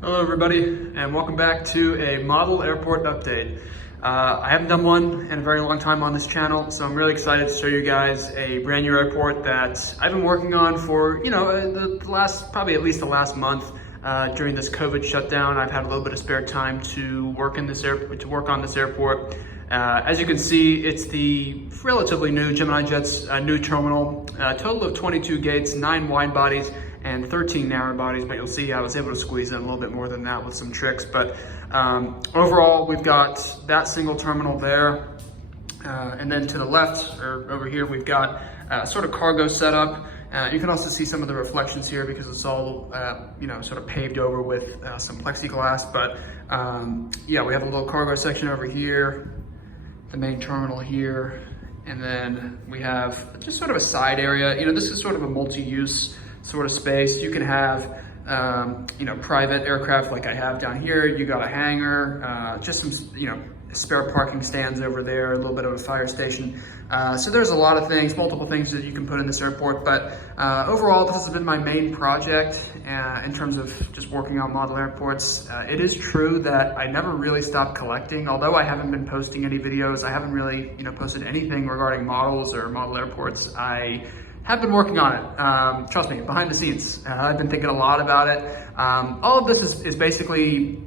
Hello everybody, and welcome back to a model airport update. I haven't done one in a very long time on this channel, so I'm really excited to show you guys a brand new airport that I've been working on for, probably at least the last month. During this COVID shutdown, I've had a little bit of spare time to work on this airport. As you can see, it's the relatively new Gemini Jet's new terminal. Total of 22 gates, 9 wide bodies, and 13 narrow bodies, but you'll see I was able to squeeze in a little bit more than that with some tricks. But overall, we've got that single terminal there. And then to the left, or over here, we've got sort of cargo setup. You can also see some of the reflections here because it's all, sort of paved over with some plexiglass. But yeah, we have a little cargo section over here, the main terminal here, and then we have just sort of a side area. This is sort of a multi-use sort of space. You can have, private aircraft like I have down here. You got a hangar, just some, spare parking stands over there, a little bit of a fire station. So there's a lot of things, multiple things that you can put in this airport. But overall, this has been my main project in terms of just working on model airports. It is true that I never really stopped collecting. Although I haven't been posting any videos, I haven't really, posted anything regarding models or model airports. I have been working on it, trust me, behind the scenes. I've been thinking a lot about it. All of this is basically,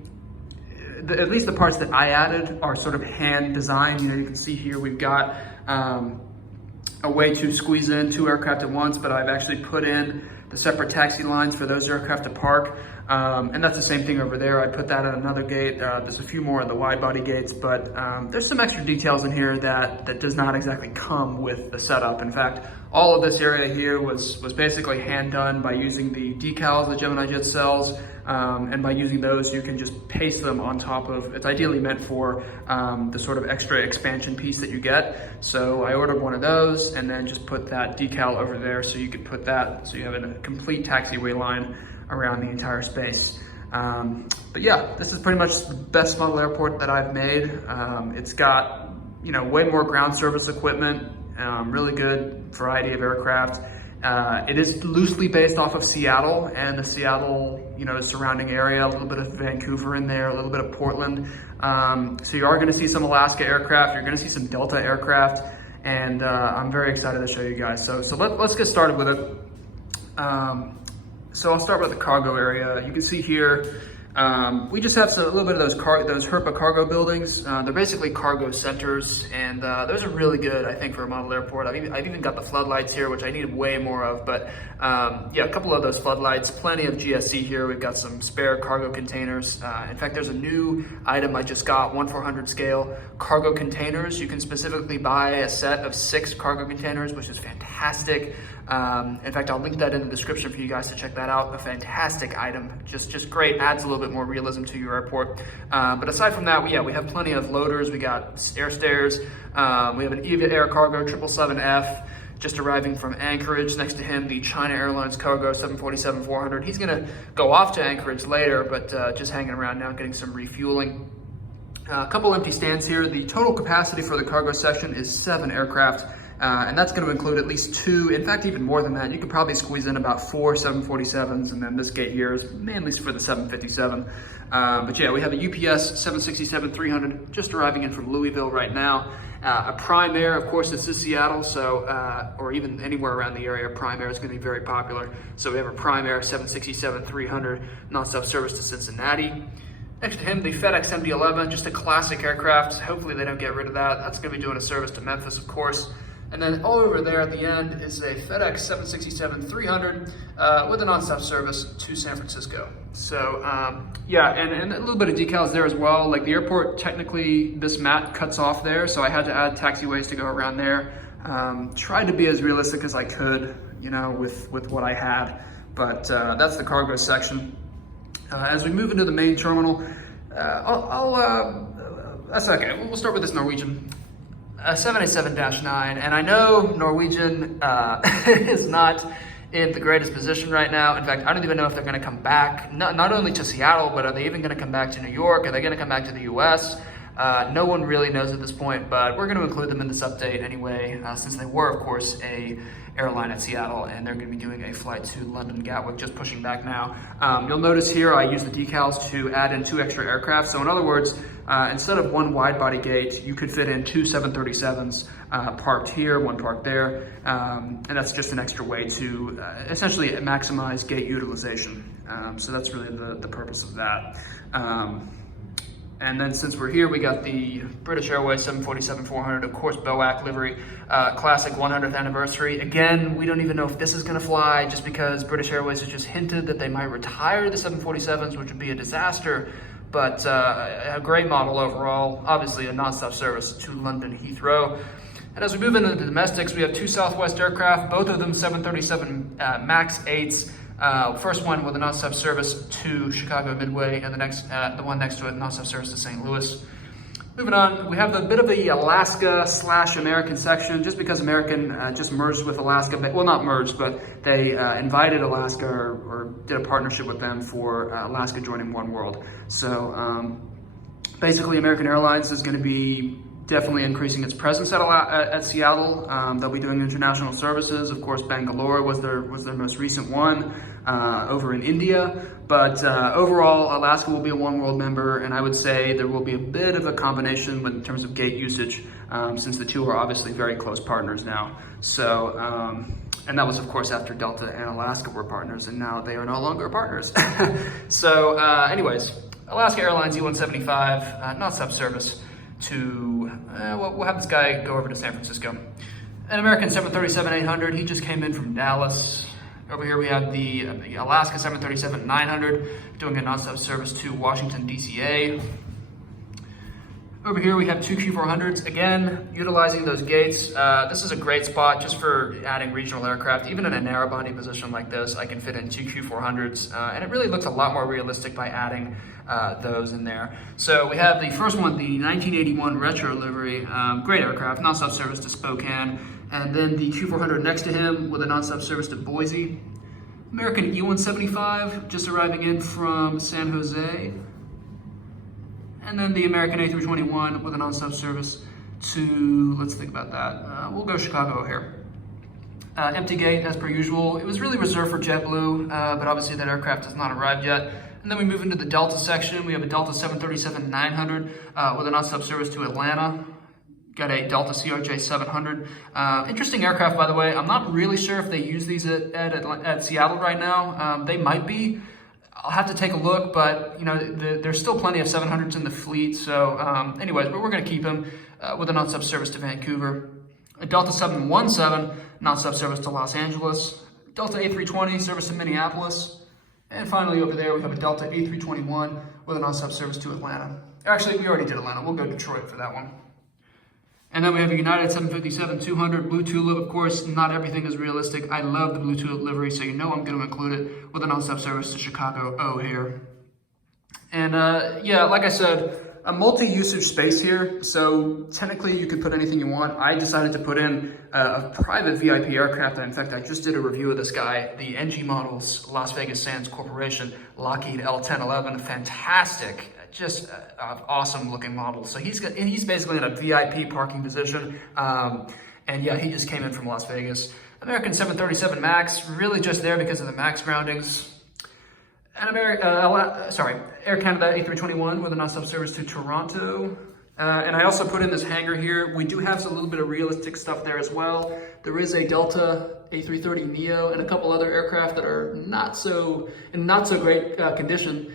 at least the parts that I added are sort of hand designed. You can see here we've got a way to squeeze in 2 aircraft at once, but I've actually put in the separate taxi lines for those aircraft to park. And that's the same thing over there. I put that at another gate. There's a few more at the wide body gates, but there's some extra details in here that does not exactly come with the setup. In fact, all of this area here was basically hand done by using the decals that Gemini Jet sells. And by using those, you can just paste them on top of, it's ideally meant for the sort of extra expansion piece that you get. So I ordered one of those and then just put that decal over there so you could put that, so you have a complete taxiway line around the entire space. But yeah, this is pretty much the best model airport that I've made. It's got, way more ground service equipment, really good variety of aircraft. It is loosely based off of Seattle and the Seattle, surrounding area, a little bit of Vancouver in there, a little bit of Portland. So you are gonna see some Alaska aircraft, you're gonna see some Delta aircraft, and I'm very excited to show you guys. So let's get started with it. So I'll start with the cargo area. You can see here, we just have a little bit of those Herpa cargo buildings. They're basically cargo centers, and those are really good, I think, for a model airport. I've even got the floodlights here, which I need way more of, but yeah, a couple of those floodlights, plenty of GSC here. We've got some spare cargo containers. In fact, there's a new item I just got, 1/400 scale cargo containers. You can specifically buy a set of 6 cargo containers, which is fantastic. In fact, I'll link that in the description for you guys to check that out. A fantastic item, just great, adds a little bit more realism to your airport. But aside from that, we have plenty of loaders. We got air stairs. We have an EVA Air Cargo 777F just arriving from Anchorage. Next to him, the China Airlines Cargo 747-400. He's gonna go off to Anchorage later, but just hanging around now, getting some refueling. A couple empty stands here. The total capacity for the cargo section is 7 aircraft. And that's going to include at least 2, in fact, even more than that. You could probably squeeze in about 4 747s, and then this gate here is mainly for the 757. But yeah, we have a UPS 767-300 just arriving in from Louisville right now. A Prime Air, of course, this is Seattle, so, or even anywhere around the area, Prime Air is going to be very popular. So we have a Prime Air 767-300 nonstop service to Cincinnati. Next to him, the FedEx MD-11, just a classic aircraft. Hopefully they don't get rid of that. That's going to be doing a service to Memphis, of course. And then all over there at the end is a FedEx 767-300 with a nonstop service to San Francisco. So yeah, and a little bit of decals there as well. Like the airport, technically this mat cuts off there, so I had to add taxiways to go around there. Tried to be as realistic as I could, with what I had. But that's the cargo section. As we move into the main terminal, that's okay. We'll start with this Norwegian. 787-9, and I know Norwegian is not in the greatest position right now. In fact, I don't even know if they're going to come back, not only to Seattle, but are they even going to come back to New York? Are they going to come back to the US? No one really knows at this point, but we're going to include them in this update anyway, since they were, of course, a airline at Seattle, and they're going to be doing a flight to London Gatwick, just pushing back now. You'll notice here I use the decals to add in 2 extra aircraft. So in other words, instead of 1 wide body gate, you could fit in 2 737s parked here, 1 parked there, and that's just an extra way to essentially maximize gate utilization. So that's really the purpose of that. And then since we're here, we got the British Airways 747-400, of course, BOAC livery, classic 100th anniversary. Again, we don't even know if this is gonna fly, just because British Airways has just hinted that they might retire the 747s, which would be a disaster, but a great model overall. Obviously a nonstop service to London Heathrow. And as we move into the domestics, we have 2 Southwest aircraft, both of them 737 MAX 8s. First one with a nonstop service to Chicago Midway, and the one next to it, nonstop service to St. Louis. Moving on, we have a bit of the Alaska/American section, just because American just merged with Alaska. Well, not merged, but they invited Alaska or did a partnership with them for Alaska joining One World. So basically, American Airlines is going to be definitely increasing its presence at Seattle. They'll be doing international services. Of course, Bangalore was their most recent one over in India. But overall, Alaska will be a One World member, and I would say there will be a bit of a combination in terms of gate usage, since the two are obviously very close partners now. So, and that was, of course, after Delta and Alaska were partners, and now they are no longer partners. So, anyways, Alaska Airlines E-175 nonstop service to, we'll have this guy go over to San Francisco. An American 737-800, he just came in from Dallas. Over here we have the Alaska 737-900 doing a nonstop service to Washington, DCA. Over here we have 2 Q400s, again, utilizing those gates. This is a great spot just for adding regional aircraft. Even in a narrow body position like this, I can fit in 2 Q400s, and it really looks a lot more realistic by adding those in there. So we have the first one, the 1981 retro livery, great aircraft, nonstop service to Spokane, and then the Q400 next to him with a nonstop service to Boise. American E-175 just arriving in from San Jose. And then the American A321 with a nonstop service to, let's think about that. We'll go Chicago here. Empty gate as per usual. It was really reserved for JetBlue, but obviously that aircraft has not arrived yet. And then we move into the Delta section. We have a Delta 737-900 with a nonstop service to Atlanta. Got a Delta CRJ-700. Interesting aircraft, by the way. I'm not really sure if they use these at Seattle right now. They might be. I'll have to take a look, but you know, there's still plenty of 700s in the fleet. So anyways, but we're going to keep them with a nonstop service to Vancouver. A Delta 717 nonstop service to Los Angeles. Delta A320 service to Minneapolis. And finally over there, we have a Delta A321 with a nonstop service to Atlanta. Actually, we already did Atlanta. We'll go Detroit for that one. And then we have a United 757-200 Blue Tulip. Of course, not everything is realistic. I love the Blue Tulip livery, so you know I'm going to include it with a nonstop service to Chicago O'Hare. And yeah, like I said, a multi-usage space here. So technically you could put anything you want. I decided to put in a private VIP aircraft. In fact, I just did a review of this guy, the NG Models Las Vegas Sands Corporation Lockheed L1011. Fantastic. Just awesome looking model. So he's basically in a VIP parking position. And yeah, he just came in from Las Vegas. American 737 MAX, really just there because of the MAX groundings. And Air Canada A321 with a nonstop service to Toronto. And I also put in this hangar here. We do have a little bit of realistic stuff there as well. There is a Delta A330neo and a couple other aircraft that are in not so great condition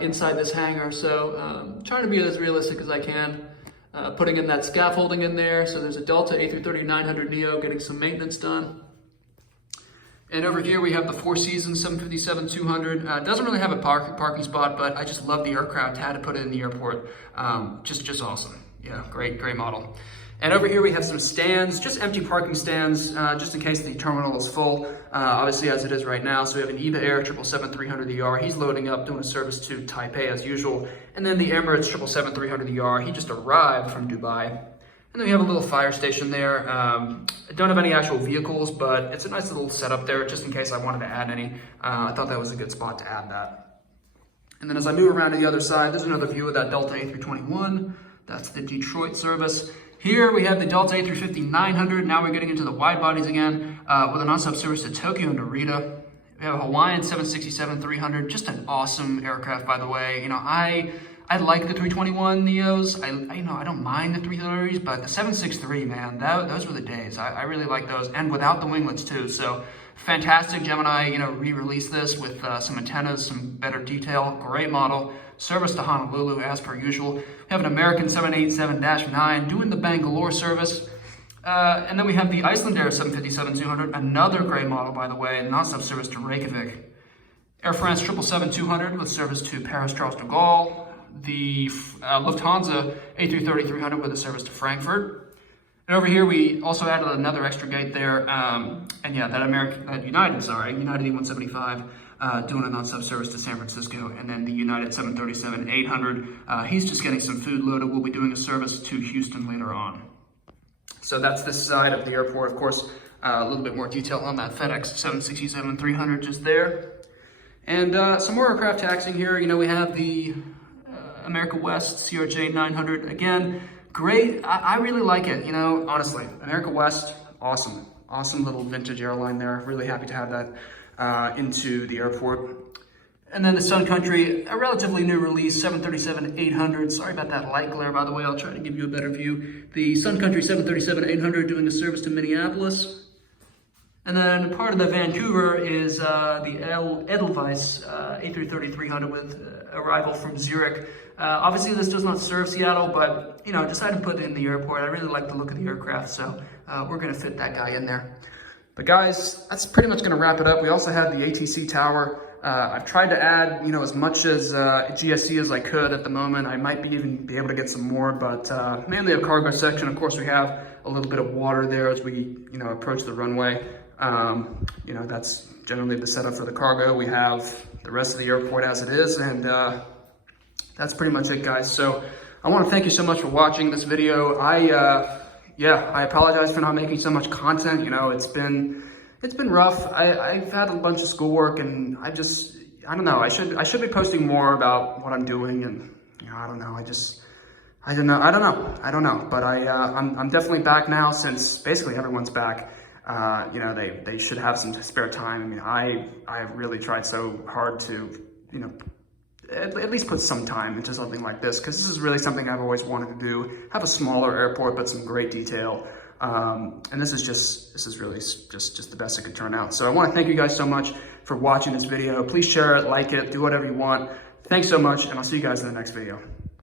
inside this hangar. So trying to be as realistic as I can. Putting in that scaffolding in there. So there's a Delta A330-900neo getting some maintenance done. And over here we have the Four Seasons 757-200. Doesn't really have a parking spot, but I just love the aircraft. Had to put it in the airport. Just awesome. Yeah, great model. And over here we have some stands, just empty parking stands, just in case the terminal is full, obviously as it is right now. So we have an EVA Air 777-300ER. He's loading up, doing a service to Taipei as usual. And then the Emirates 777-300ER. He just arrived from Dubai. And then we have a little fire station there. I don't have any actual vehicles, but it's a nice little setup there just in case I wanted to add any. I thought that was a good spot to add that. And then as I move around to the other side, there's another view of that Delta A321 That's the Detroit service. Here we have the Delta A350-900. Now we're getting into the wide bodies again with a nonstop service to Tokyo and Narita. We have a Hawaiian 767-300, just an awesome aircraft, by the way. You know, I like the 321 Neos. I don't mind the 330s, but the 763, man, those were the days. I really like those, and without the winglets too. So fantastic. Gemini, you know, re-released this with some antennas, some better detail. Great model. Service to Honolulu as per usual. We have an American 787-9 doing the Bangalore service. And then we have the Icelandair 757-200, another great model, by the way, nonstop service to Reykjavik. Air France 777-200 with service to Paris Charles de Gaulle. The Lufthansa A330-300 with a service to Frankfurt. And over here, we also added another extra gate there. And yeah, that United E175 doing a nonstop service to San Francisco. And then the United 737-800, he's just getting some food loaded. We'll be doing a service to Houston later on. So that's this side of the airport. Of course, a little bit more detail on that FedEx 767-300 just there. And some more aircraft taxiing here. You know, we have the America West CRJ-900. Again, great. I really like it, you know, honestly. America West, awesome. Awesome little vintage airline there. Really happy to have that into the airport. And then the Sun Country, a relatively new release, 737-800. Sorry about that light glare, by the way. I'll try to give you a better view. The Sun Country 737-800 doing a service to Minneapolis. And then part of the Vancouver is the Edelweiss A330-300 with arrival from Zurich. Obviously, this does not serve Seattle, but, you know, decided to put it in the airport. I really like the look of the aircraft, so we're going to fit that guy in there. But guys, that's pretty much going to wrap it up. We also have the ATC tower. I've tried to add, you know, as much as GSC as I could at the moment. I might even be able to get some more, but mainly a cargo section. Of course, we have a little bit of water there as we, you know, approach the runway. You know, that's generally the setup for the cargo. We have the rest of the airport as it is, and that's pretty much it, guys. So I want to thank you so much for watching this video. I apologize for not making so much content. You know, it's been rough. I've had a bunch of schoolwork, and I don't know. I should be posting more about what I'm doing, and you know, I don't know. I don't know. But I'm definitely back now, since basically everyone's back. You know, they should have some spare time. I mean, I've really tried so hard to, you know, at least put some time into something like this, because this is really something I've always wanted to do. Have a smaller airport, but some great detail. And this is really just the best it could turn out. So I want to thank you guys so much for watching this video. Please share it, like it, do whatever you want. Thanks so much, and I'll see you guys in the next video.